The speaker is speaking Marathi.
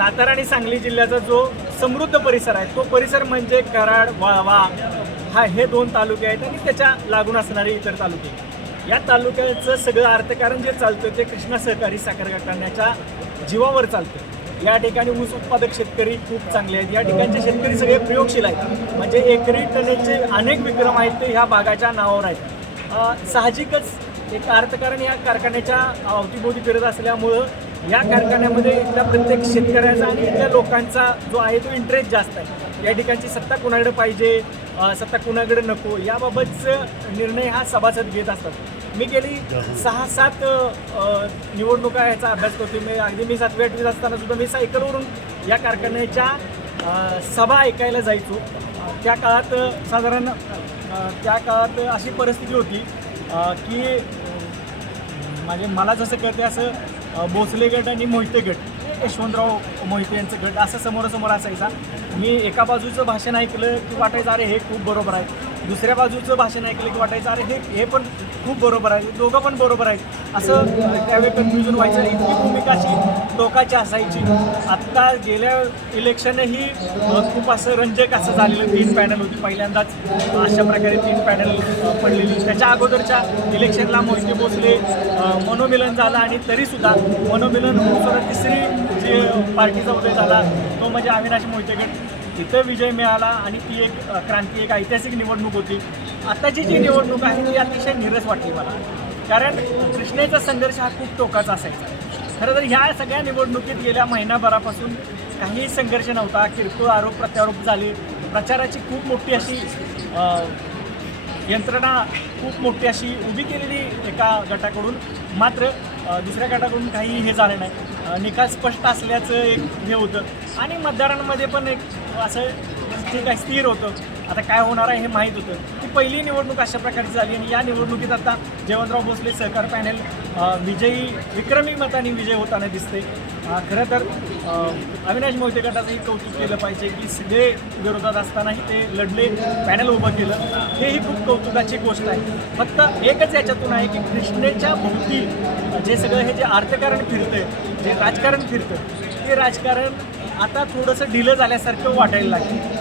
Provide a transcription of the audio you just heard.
सातारा आणि सांगली जिल्ह्याचा जो समृद्ध परिसर आहे तो परिसर म्हणजे कराड, वाळवा हे 2 तालुके आहेत आणि त्याच्या लागून असणारे इतर तालुके. या तालुक्याचं सगळं अर्थकारण जे चालतं ते कृष्णा सहकारी साखर कारखान्याच्या जीवावर चालतं. या ठिकाणी ऊस उत्पादक शेतकरी खूप चांगले आहेत. या ठिकाणचे शेतकरी सगळे प्रयोगशील आहेत. म्हणजे एकरी टनेचे अनेक विक्रम आहेत ते ह्या भागाच्या नावावर आहेत. साहजिकच एक अर्थकारण या कारखान्याच्या अवतीभोवती फिरत असल्यामुळं या कारखान्यामध्ये इथल्या प्रत्येक शेतकऱ्याचा आणि इथल्या लोकांचा जो आहे तो इंटरेस्ट जास्त आहे. या ठिकाणची सत्ता कुणाकडे पाहिजे, सत्ता कुणाकडे नको याबाबतचं निर्णय हा सभासद घेत असतात. मी गेली 6-7 निवडणुका ह्याचा अभ्यास करतो. मी 7वी-8वीत असताना सुद्धा मी सायकलवरून या कारखान्याच्या सभा ऐकायला जायचो. त्या काळात अशी परिस्थिती होती की म्हणजे मला जसं कळते असं भोसले गट आणि मोहिते गट, यशवंतराव मोहिते यांचं गट असं समोरासमोर असायचा. मी एका बाजूचं भाषण ऐकलं की वाटायचं अरे हे खूप बरोबर आहे, दुसऱ्या बाजूचं भाषण ऐकलं की वाटायचं अरे हे पण खूप बरोबर आहे, दोघं पण बरोबर आहेत, असं त्यावेळी कन्फ्युजन व्हायचं. इतकी भूमिका अशी टोकाची असायची. आत्ता गेल्या इलेक्शनही खूप असं रंजक असं झालेलं. 3 पॅनल होती, पहिल्यांदाच अशा प्रकारे 3 पॅनल पडलेली. त्याच्या अगोदरच्या इलेक्शनला मोहिते भोसले मनोमिलन झालं आणि तरीसुद्धा मनोमिलन होऊन सुद्धा तिसरी जे पार्टीचा उदय झाला तो म्हणजे अविनाश मोहिते गट. इथं विजय मिळाला आणि ती एक क्रांती, एक ऐतिहासिक निवडणूक होती. आताची जी निवडणूक आहे ती अतिशय नीरस वाटली मला, कारण कृष्णेचा संघर्ष हा खूप टोकाचा असायचा. खरं तर ह्या सगळ्या निवडणुकीत गेल्या महिनाभरापासून काही संघर्ष नव्हता. किरकोळ आरोप प्रत्यारोप झाले. प्रचाराची खूप मोठी अशी यंत्रणा खूप मोठी अशी उभी केलेली एका गटाकडून, मात्र दुसऱ्या गटाकडून काही हे झालं नाही. निकाल स्पष्ट असल्याचं एक हे होतं आणि मतदारांमध्ये पण एक असं ठीक आहे स्थिर होतं. आता काय होणार आहे हे माहीत होतं. ती पहिली निवडणूक अशा प्रकारची झाली आणि या निवडणुकीत आता जयवंतराव भोसले सहकार पॅनल विजयी विक्रमी मताने विजय होताना दिसते. खरं तर अविनाश मोहिते गटाचंही कौतुक केलं पाहिजे की सगळे विरोधात असतानाही ते लढले, पॅनल उभं केलं, हेही खूप कौतुकाची गोष्ट आहे. फक्त एकच याच्यातून आहे की कृष्णेच्या भोवती जे सगळं हे जे अर्थकारण फिरतं, जे राजकारण फिरतं ते राजकारण आता थोडंसं ढिलं झाल्यासारखं वाटायला लागलं.